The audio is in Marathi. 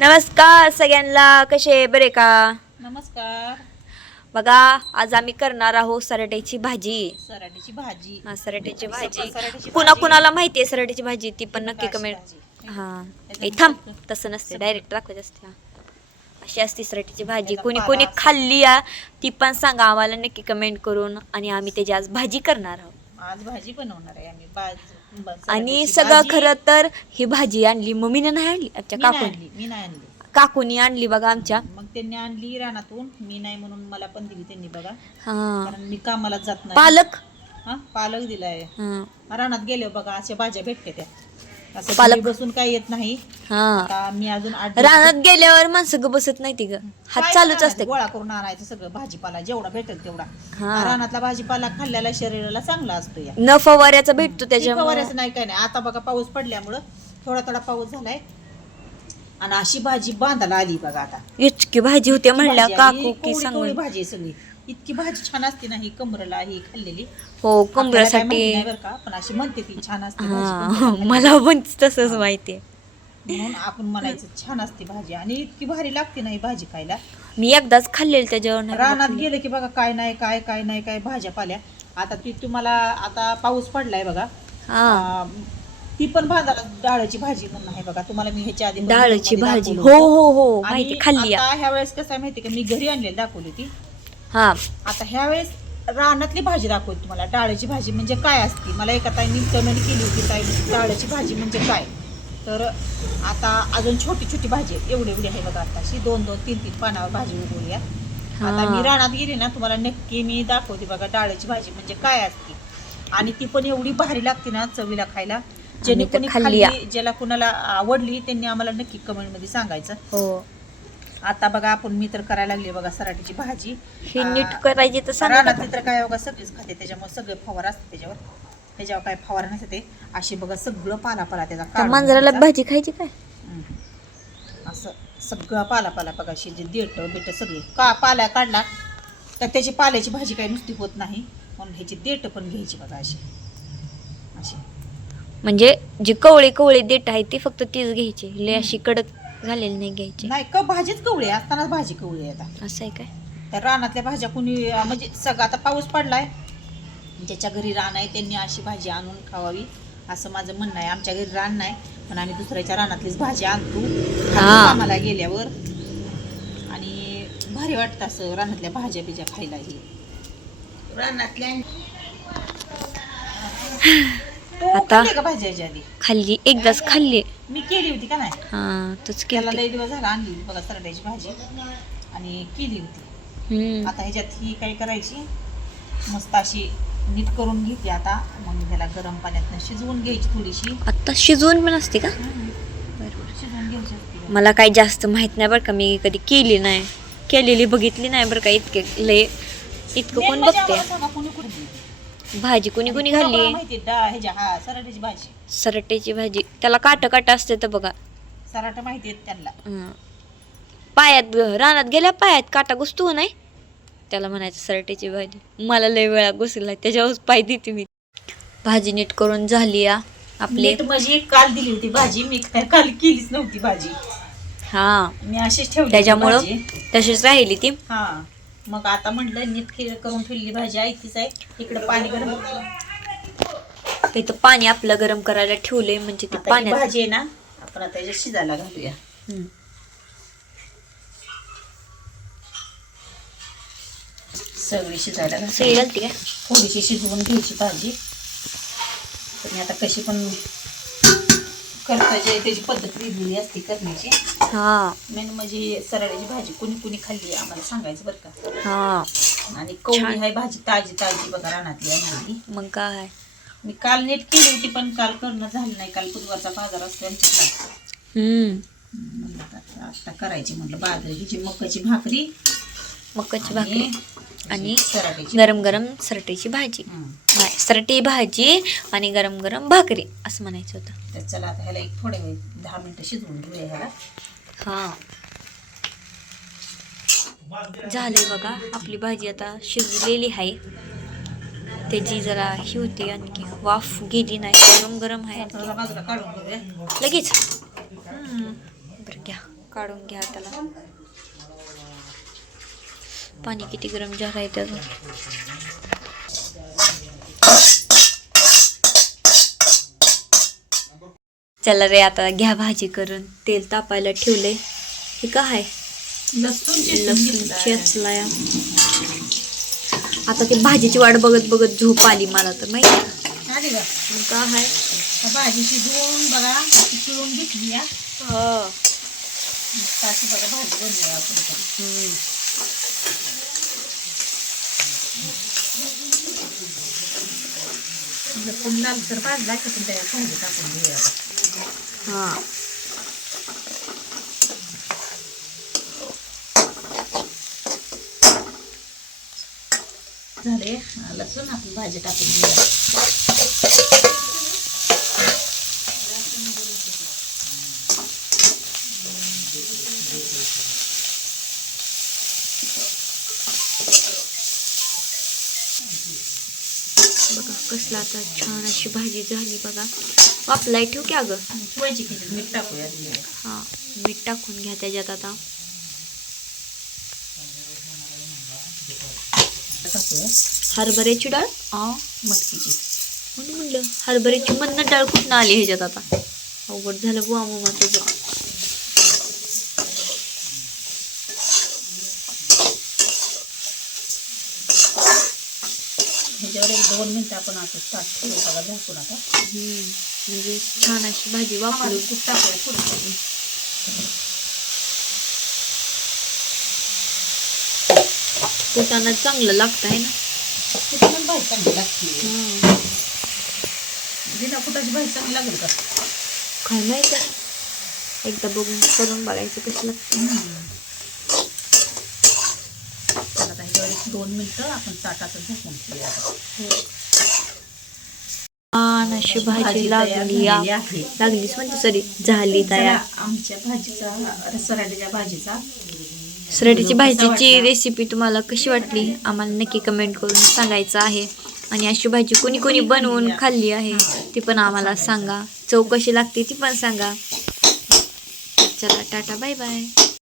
नमस्कार सगळ्यांना, कसे बरे का? नमस्कार. बघा आज आम्ही करणार आहोत सराट्याची भाजी. सराटीची भाजी. सराट्याची भाजी सराटीची कुणा भाजी. कुणाला माहिती आहे सराट्याची भाजी ती पण नक्की अशी कमेंट. भाजी. हा याच्यात थांब, सगळं- तसं नसते, सगळं. डायरेक्ट दाखवत असते. अशी असते सराट्याची भाजी. याचा कोणी पाला कोणी असतो. खाल्ली या ती पण सांगा आम्हाला नक्की कमेंट करून. आणि आम्ही त्याची आज भाजी करणार आहोत. आज भाजी बनवणार आहे आम्ही आणि सराटीची सगळं भाजी. खरं तर ही भाजी आणली मम्मीने, नाही आणली आमच्या काकूने. मी नाही आणली. काकूनी आणली बघा आमच्या. मग त्यांनी आणली रानातून, मी नाही म्हणून मला पण दिली त्यांनी बघा. हा कारण मी कामाला जात नाही. पालक. हा पालक दिलाय. हा रानात गेले बघा अशा भाज्या भेटते त्या. असं पालक. घरी बसून काय येत नाही. हा आता मी अजून रानात गेल्यावर माणसं ग बसत नाही ती ग, हात काय चालूच नाही, असते. गोळा करून आणायचं सगळं भाजीपाला जेवढा भेटेल तेवढा. हा. रानातला भाजीपाला खाल्ल्याला शरीराला चांगला असतो या. न फवाऱ्याचा भेटतो त्याच्यामुळे. फवाऱ्याचं नाही काय नाही. आता बघा पाऊस पडल्यामुळं थोडा थोडा पाऊस झालाय आणि अशी भाजी बांधायला आली बघा. आता इतकी भाजी होते म्हणल्या भाजी आली, काकू की कोवळी सांग. कोवळी भाजी आहे सगळी. इतकी भाजी छान असते ना ही कमरेला ही खाल्लेली. हो आपल्याला काय कमरेसाठी. माहिती नाही बरं का, पण अशी म्हणते ती छान असते भाजी हा कमरेला. मला पण तसंच माहितीये. म्हणून आपण म्हणायचं छान असते भाजी आणि इतकी भारी लागते ना ही भाजी खायला. मी एकदाच खाल्लेली त्याच्यावर नाही रानात खाल्ली. गेलं की बघा काय नाही काय भाज्या पाल्या. आता ती तुम्हाला आता पाऊस पडलाय बघा. हा ती पण भाजाला डाळची भाजी म्हणून आहे बघा. तुम्हाला मी ह्याच्या आधी डाळची मध्ये भाजी, दाखवलं हो होतं. हो हो आणि माहिती, खाल्ली आता ह्या वेळेस कसं आहे माहिती का, मी घरी आणलेली दाखवली ती. हा आता ह्या वेळेस रानातली भाजी दाखवली तुम्हाला. डाळची भाजी म्हणजे काय असते, मला एका ताईंनी कमेंट केली होती, ताई डाळची भाजी म्हणजे काय. तर आता अजून छोटी छोटी भाजी आहे, एवढी एवढी आहे बघा. आता अशी 2-2, 3-3 पानावर भाजी उगवली आहे. आता मी रानात गेली ना तुम्हाला नक्की मी दाखवते बघा डाळची भाजी म्हणजे काय असते. आणि ती पण एवढी भारी लागते ना चवीला खायला. ज्याने तर कोणी खाल्ली खाल्ली, ज्याला कुणाला आवडली त्यांनी आम्हाला नक्की कमेंट मध्ये सांगायचं. हो. आता बघा आपण मी तर करायला लागली बघा सराटीची भाजी. हे नीट करायची तर सांगा. रानातली तर काय बघा सगळीच खाते, त्याच्यामुळे सगळे फवार असते त्याच्यावर. त्याच्यावर काय फवार नसते ते. अशी बघा सगळं पाला त्याचा काढून मांजराला घ्यायचा. भाजी खायची काय? असं सगळं पाला बघा. अशी जे देठ बिट सगळे का पाला काढला तर त्याची पाल्याची भाजी काही नुसती होत नाही. म्हणून ह्याची देठ पण घ्यायची बघा अशी अशी. म्हणजे जी कवळी कवळी देठ आहे ती फक्त तीच घ्यायची, लय अशी कडक झालेली नाही घ्यायची. नाही भाजीच कवळी आहे, असतानाच भाजी कवळी आहे आता. असं आहे काय? त्या रानातल्या भाज्या कुणी म्हणजे सगळं आता पाऊस पडलाय ज्याच्या घरी रान आहे त्यांनी अशी भाजी आणून खावावी असं माझं म्हणणं आहे. आमच्या घरी रान नाही पण आम्ही दुसऱ्याच्या रानातलीच भाजी आणतो कामाला गेल्यावर. आणि भारी वाटतं असं रानातल्या भाज्या बिज्या खायला. ही रानातल्या आता का भाज्याच्या आधी खाल्ली, एकदाच खाल्ली. मी केली होती का नाही. हा तूच त्याला केली. लई दिवस झाला आणली बघा सराट्याची भाजी आणि केली होती. आता ह्याच्यात ही काय करायची मस्त अशी नीट करून घेते आता. मग ह्याला गरम पाण्यात शिजवून घ्यायची थोडीशी. आता शिजवून पण असते का? शिजवून घ्यायची असते. मला काही जास्त माहित नाही बरं का, मी कधी केली नाही, केलेली बघितली नाही बरं का. इतके लय इतकं कोण म्हणजे बघते आम्हाला सांगा कोणी कुठे दिली? भाजी? कुणी कुणी कोणाला खाल्ली माहिती आहे ह्याच्या हा सराट्याची भाजी. सराट्याची भाजी? त्याला काट असते तर बघा. सराटा माहिती आहेत त्यांना. पायात रानात गेल्या पायात काटा घुसतो नाही, त्याला म्हणायचं सराट्याची भाजी. मला लय वेळा घुसला त्याच्यावर पाय देते मी. भाजी नीट करून झाली आपली. नीट म्हणजे काल दिली होती भाजी, मी काय काल केलीच नव्हती भाजी. हा मी अशीच ठेवली त्याच्यामुळं भाजी. तशीच राहिली ती. हा मग आता म्हटलं नीट करून ठेवली भाजी आहे तीच आहे. इकडे पाणी गरम. इथं पाणी आपलं गरम करायला ठेवलंय म्हणजे ते आता ही पाण्यात. भाजी आहे ना आपण आता याच्यात शिजायला घालूया. सगळी शिजायला सगळी घालते काय? थोडीशी शिजवून घ्यायची भाजी. तुम्ही आता कशी पण करता जे त्याची पद्धत वेगळी असते करण्याची. हा मेन म्हणजे सराट्याची भाजी कुणी कुणी खाल्ली आम्हाला सांगायचं बरं का. हा आणि कवळी आहे भाजी ताजी बघा रानातली आहे. मग काय. मी काल नीट केली होती पण काल करणं झालं नाही. काल बुधवारचा बाजार असतो आमच्याकडे. म्हणलं आता करायची म्हटलं बाजरीची मकाची भाकरी, मकाची भाकरी आणि सराट्याची. गरम गरम सरटेची भाजी. नाही, सरटी भाजी आणि गरम गरम भाकरी असं म्हणायचं होतं. तर चला आता ह्याला एक थोडे वेळ 10 मिनिटं शिजवून घेऊया ह्याला. हा झाले बघा आपली भाजी आता शिजलेली आहे. त्याची जरा ही होती आणखी वाफ गेली नाही, गरम गरम आहे बाजूला काढून घेऊया. लगेच. बरं घ्या. काढून घ्या त्याला. पाणी किती गरम झालं आहे त्याचं. चला रे आता घ्या भाजी करून. तेल तापायला ठेवले. हे काय आहे? लसूण चेचलाय. आता ते भाजीची वाट बघत बघत झोप आली मला तर माहिती आली का काय आहे. भाजी शिजवून बघा पिळून घेतली या. हो ताशी बघा भाजी बनवूया आपण. पुन्हा तर भाजला का पण त्या भाजी टाकून घेऊया. हा झाले लसूण आपण भाजी टाकून घेऊया. बघा कसला आता छान अशी भाजी झाली बघा. वापलाय ठेवू की अगं. ठेवायची खिचडी मीठ टाकूया. हा मीठ टाकून घ्या त्याच्यात. आता टाकूया हरभऱ्याची डाळ. मटकीची. म्हणून म्हणलं हरभऱ्याची मधनं डाळ कुठनं आली ह्याच्यात. आता अवघड झालं बुवा मग तुझं. ह्याच्यावर 1-2 मिनिटं आपण असं टाकतो बघा झाकून. आता म्हणजे छान अशी भाजी वापरू. खूप टाकूया थोडी. पोटानं चांगलं लागतं आहे ना. कुठं भाजी चांगली लागते. बिना कुठाची भाजी चांगली लागेल का काय माहिती आहे. एकदा बघून करून बघायचं कसं लागतं. आता ह्याच्यावर 2 मिनिटं आपण ताटाचं झाकून ठेवूया. छान अशी भाजी लागली आहे. लागलीच म्हणजे सरी झाली तयार. आमच्या भाजीचा सराट्याच्या भाजीचा सराट्याची भाजीची रेसिपी तुम्हाला कशी वाटली आम्हाला नक्की कमेंट करून सांगायचं आहे. आणि अशी भाजी कोणी कोणी बनवून खाल्ली आहे ती पण आम्हाला सांगा. चव कशी लागते ती पण सांगा. चला टाटा बाय बाय.